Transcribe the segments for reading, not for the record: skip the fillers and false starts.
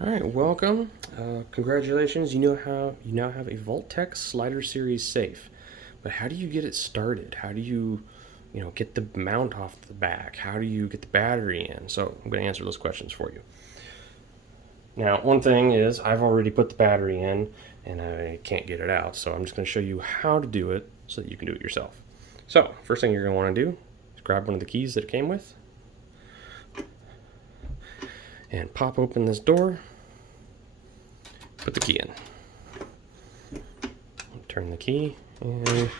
All right, welcome. Congratulations. You now have a Vaultek Slider Series safe. But how do you get it started? How do you get the mount off the back? How do you get the battery in? So I'm going to answer those questions for you. Now, one thing is I've already put the battery in and I can't get it out. So I'm just going to show you how to do it so that you can do it yourself. So first thing you're going to want to do is grab one of the keys that it came with and pop open this door. Put the key in. Turn the key, and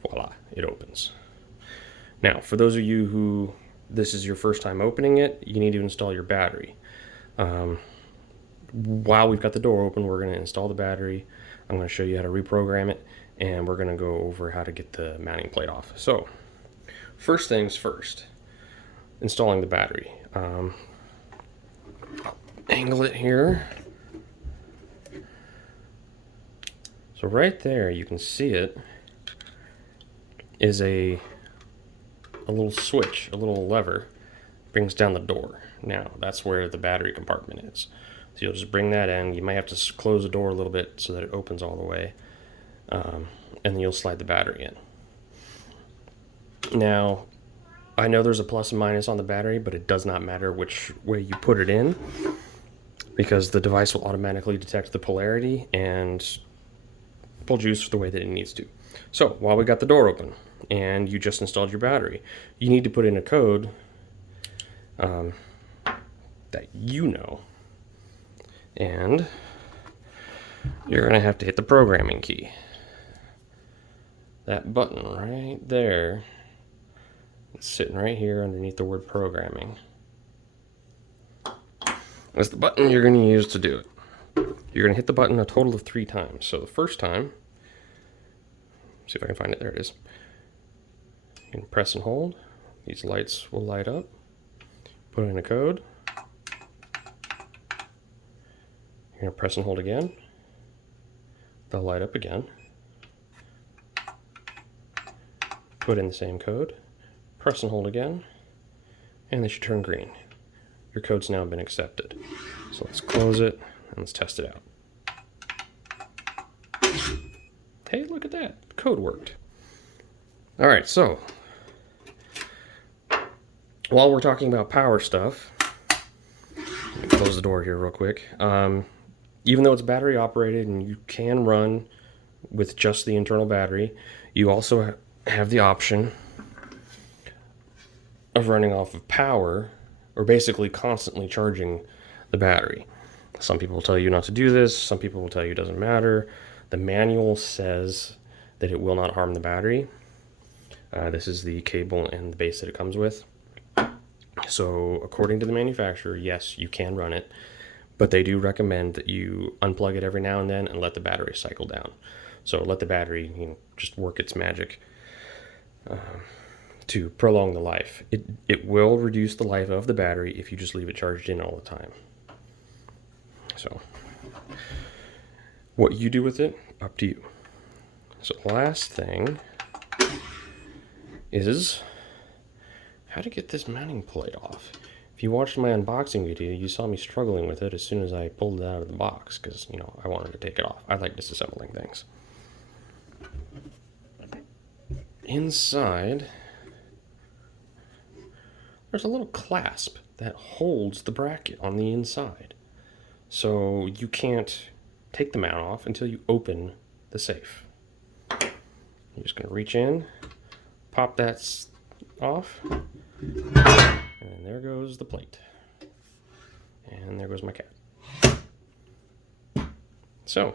voila, it opens. Now, for those of you who this is your first time opening it, you need to install your battery. While we've got the door open, we're going to install the battery. I'm going to show you how to reprogram it, and we're going to go over how to get the mounting plate off. So, first things first, installing the battery. Angle it here. So right there, you can see it is a little switch, a little lever, brings down the door. Now, that's where the battery compartment is. So you'll just bring that in. You might have to close the door a little bit so that it opens all the way. And then you'll slide the battery in. Now, I know there's a plus and minus on the battery, but it does not matter which way you put it in, because the device will automatically detect the polarity and pull juice the way that it needs to. So while we got the door open and you just installed your battery, you need to put in a code that you know, and you're gonna have to hit the programming key. That button right there, it's sitting right here underneath the word programming. That's the button you're gonna use to do it. You're going to hit the button a total of 3 times. So the first time, see if I can find it, there it is. You can press and hold. These lights will light up. Put in a code. You're going to press and hold again. They'll light up again. Put in the same code. Press and hold again. And they should turn green. Your code's now been accepted. So let's close it and let's test it out. Hey, look at that. Code worked. All right, so while we're talking about power stuff, let me close the door here real quick. Even though it's battery operated and you can run with just the internal battery, you also have the option of running off of power, or basically constantly charging the battery. Some people will tell you not to do this. Some people will tell you it doesn't matter. The manual says that it will not harm the battery. This is the cable and the base that it comes with. So according to the manufacturer, yes, you can run it, but they do recommend that you unplug it every now and then and let the battery cycle down. So let the battery, just work its magic to prolong the life. It will reduce the life of the battery if you just leave it charged in all the time. So what you do with it, up to you. So the last thing is how to get this mounting plate off. If you watched my unboxing video, you saw me struggling with it as soon as I pulled it out of the box, because I wanted to take it off. I like disassembling things. Inside, there's a little clasp that holds the bracket on the inside. So you can't take the mount off until you open the safe. You're just going to reach in, pop that off, and there goes the plate. And there goes my cat. So,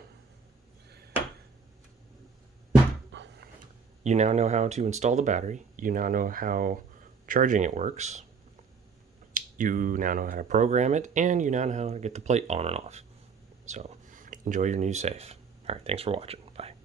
you now know how to install the battery. You now know how charging it works. You now know how to program it, and you now know how to get the plate on and off. So, enjoy your new safe. All right, thanks for watching. Bye.